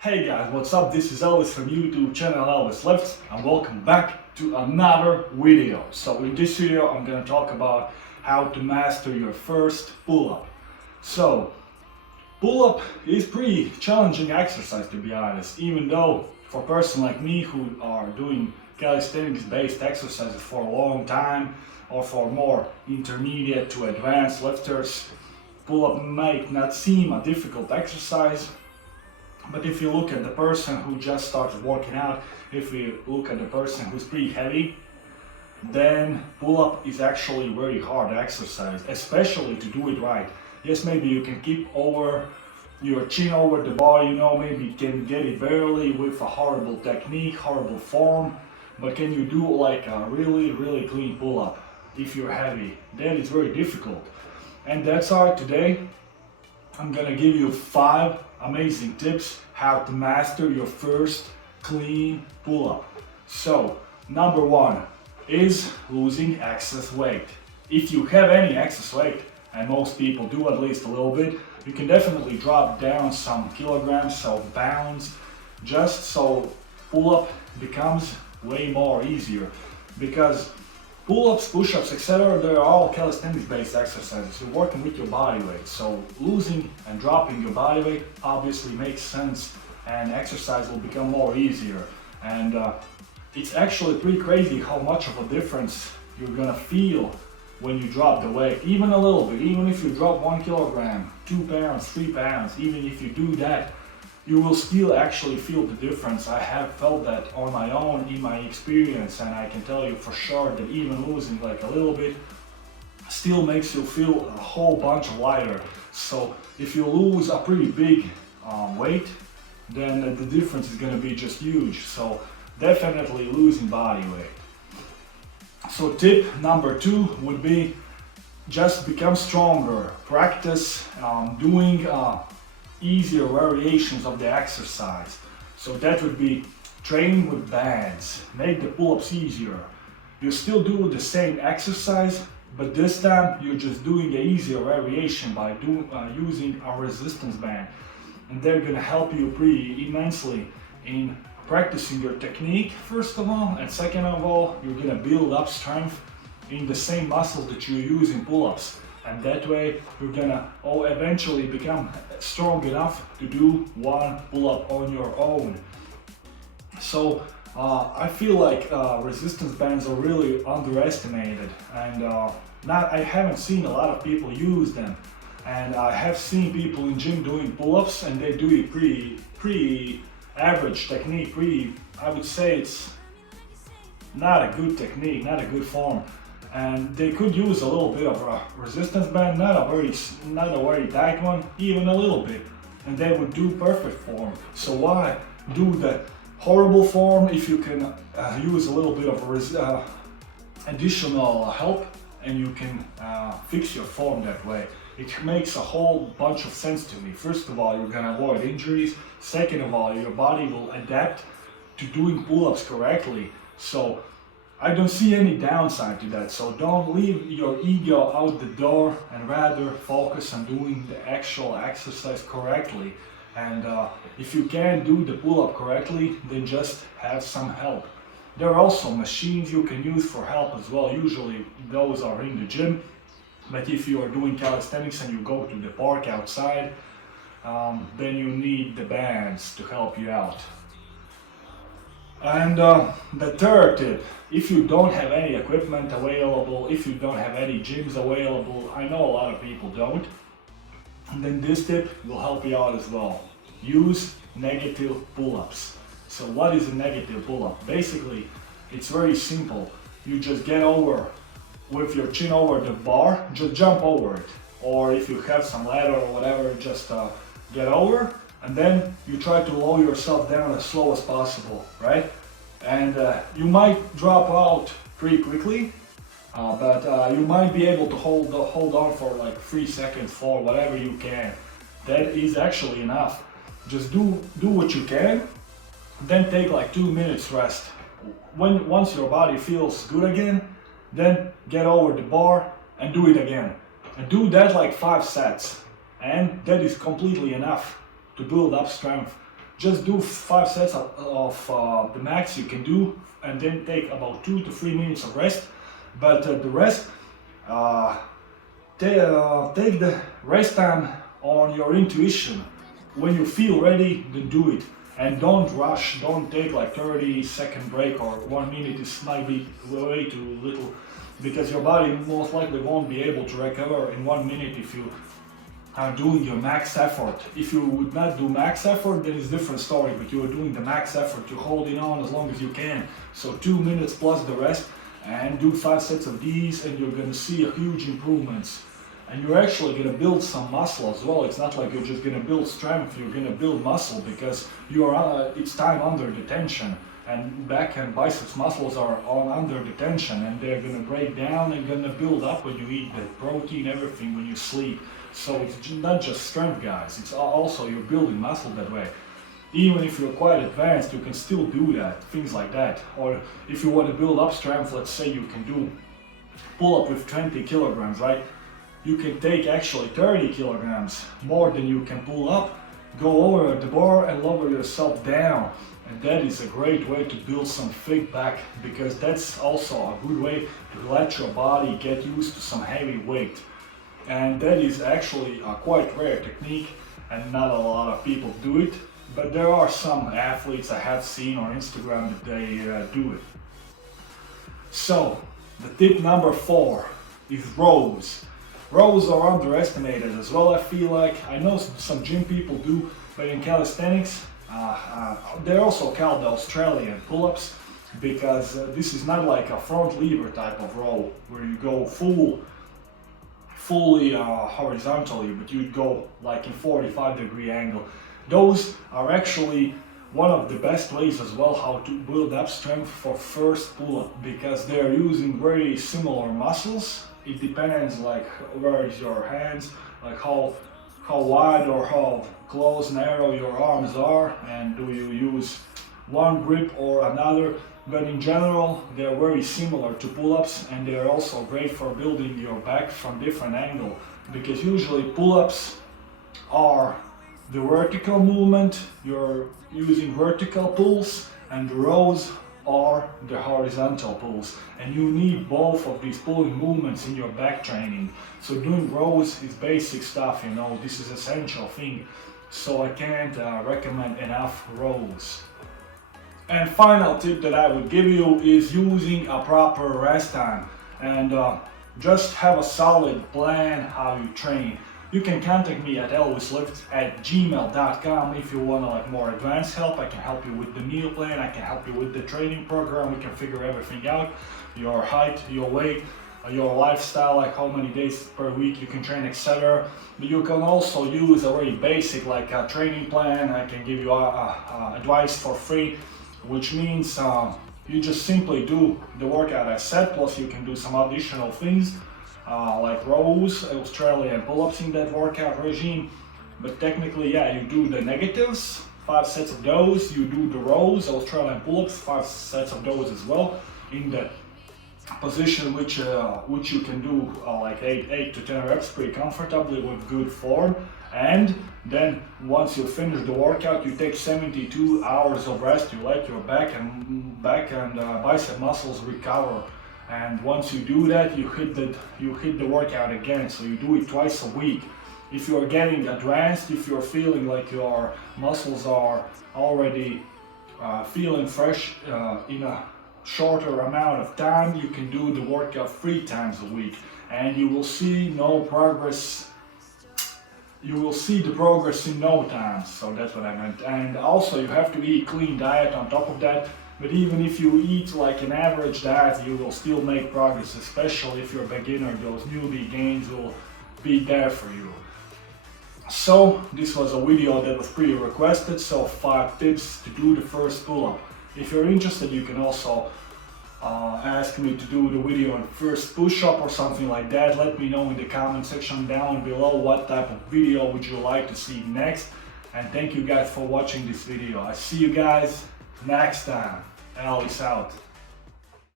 Hey guys, what's up? This is Elvis from YouTube channel ElvisLifts and welcome back to another video. So in this video I'm gonna talk about how to master your first pull-up. So pull-up is pretty challenging exercise, to be honest, even though for a person like me who are doing calisthenics based exercises for a long time or for more intermediate to advanced lifters, pull-up might not seem a difficult exercise. But if you look at the person who just started working out, if you look at the person who's pretty heavy, then pull-up is actually very hard exercise, especially to do it right. Yes, maybe you can keep your chin over the bar, maybe you can get it barely with a horrible technique, horrible form, but can you do like a really clean pull-up if you're heavy? That is very difficult. And that's why today I'm gonna give you 5 amazing tips how to master your first clean pull-up. So, number 1 is losing excess weight. If you have any excess weight, and most people do at least a little bit, you can definitely drop down some kilograms, so pounds, just so pull-up becomes way more easier. Because pull-ups, push-ups, etc., they're all calisthenics-based exercises. You're working with your body weight, so losing and dropping your body weight obviously makes sense, and exercise will become more easier. And it's actually pretty crazy how much of a difference you're gonna feel when you drop the weight, even a little bit. Even if you drop 1 kilogram, 2 pounds, 3 pounds, even if you do that, you will still actually feel the difference. I have felt that on my own in my experience, and I can tell you for sure that even losing like a little bit still makes you feel a whole bunch lighter. So if you lose a pretty big weight, then the difference is going to be just huge. So definitely losing body weight. So tip number 2 would be just become stronger. Practice doing easier variations of the exercise. So that would be training with bands, make the pull-ups easier. You still do the same exercise, but this time you're just doing an easier variation by using a resistance band. And they're gonna help you pretty immensely in practicing your technique, first of all, and second of all, you're gonna build up strength in the same muscles that you use in pull-ups. And that way you're gonna eventually become strong enough to do 1 pull-up on your own. So I feel like resistance bands are really underestimated, and I haven't seen a lot of people use them. And I have seen people in gym doing pull-ups, and they do it pretty average technique. I would say it's not a good technique, not a good form. And they could use a little bit of a resistance band, not a very tight one, even a little bit, and they would do perfect form. So why do the horrible form if you can use a little bit of additional help, and you can fix your form that way? It makes a whole bunch of sense to me. First of all, you're gonna avoid injuries. Second of all, your body will adapt to doing pull-ups correctly. So I don't see any downside to that, so don't leave your ego out the door and rather focus on doing the actual exercise correctly. And if you can't do the pull-up correctly, then just have some help. There are also machines you can use for help as well. Usually those are in the gym, but if you are doing calisthenics and you go to the park outside, then you need the bands to help you out. And the third tip, if you don't have any equipment available, if you don't have any gyms available, I know a lot of people don't, then this tip will help you out as well. Use negative pull-ups. So what is a negative pull-up? Basically, it's very simple. You just get over with your chin over the bar, just jump over it. Or if you have some ladder or whatever, just get over, and then you try to lower yourself down as slow as possible, right? And you might drop out pretty quickly, but you might be able to hold on for like 3 seconds, 4, whatever you can. That is actually enough. Just do what you can, then take like 2 minutes rest. Once your body feels good again, then get over the bar and do it again. And do that like 5 sets. And that is completely enough to build up strength. Just do 5 sets of the max you can do, and then take about 2 to 3 minutes of rest. But the rest, take the rest time on your intuition. When you feel ready, then do it. And don't rush, don't take like 30-second break or 1 minute. This might be way too little, because your body most likely won't be able to recover in 1 minute if you are doing your max effort. If you would not do max effort, then it's a different story, but you are doing the max effort, you're holding on as long as you can. So 2 minutes plus the rest, and do 5 sets of these, and you're gonna see a huge improvements. And you're actually gonna build some muscle as well. It's not like you're just gonna build strength, you're gonna build muscle, because you are it's time under the tension. And back and biceps muscles are on under the tension, and they're gonna break down and gonna build up when you eat the protein, everything, when you sleep. So it's not just strength, guys, it's also you're building muscle that way. Even if you're quite advanced, you can still do that, things like that. Or if you want to build up strength, let's say you can do pull up with 20 kilograms, right? You can take actually 30 kilograms more than you can pull up, go over the bar and lower yourself down. And that is a great way to build some thick back, because that's also a good way to let your body get used to some heavy weight. And that is actually a quite rare technique, and not a lot of people do it. But there are some athletes I have seen on Instagram that they do it. So, the tip number 4 is rows. Rows are underestimated as well, I feel like. I know some gym people do, but in calisthenics, they're also called the Australian pull-ups, because this is not like a front lever type of row where you go fully horizontally, but you'd go like in 45-degree angle. Those are actually one of the best ways as well how to build up strength for first pull-up, because they're using very similar muscles. It depends like where is your hands, like how wide or how close, narrow your arms are, and do you use one grip or another. But in general, they're very similar to pull-ups, and they're also great for building your back from different angle, because usually pull-ups are the vertical movement, you're using vertical pulls, and the rows are the horizontal pulls, and you need both of these pulling movements in your back training. So doing rows is basic stuff, you know, this is essential thing, so I can't recommend enough rows. And final tip that I would give you is using a proper rest time, and just have a solid plan how you train. You can contact me at ElvisLifts@gmail.com if you want like more advanced help. I can help you with the meal plan, I can help you with the training program, we can figure everything out, your height, your weight, your lifestyle, like how many days per week you can train, etc. But you can also use a very basic like a training plan. I can give you advice for free, which means you just simply do the workout I said, plus you can do some additional things like rows, Australian pull-ups in that workout regime. But technically, yeah, you do the negatives, 5 sets of those, you do the rows, Australian pull-ups, 5 sets of those as well, in the position which you can do like 8 to 10 reps pretty comfortably with good form. And then once you finish the workout, you take 72 hours of rest, you let your back and bicep muscles recover. And once you do that, you hit the workout again, so you do it twice a week. If you're getting advanced, if you're feeling like your muscles are already feeling fresh in a shorter amount of time, you can do the workout 3 times a week, and you will see no progress. You will see the progress in no time, so that's what I meant. And also you have to eat clean diet on top of that. But even if you eat like an average diet, you will still make progress, especially if you're a beginner. Those newbie gains will be there for you. So this was a video that was pretty requested, so 5 tips to do the first pull-up. If you're interested, you can also ask me to do the video on first push-up or something like that. Let me know in the comment section down below what type of video would you like to see next. And thank you guys for watching this video. I see you guys next time. Elvis out.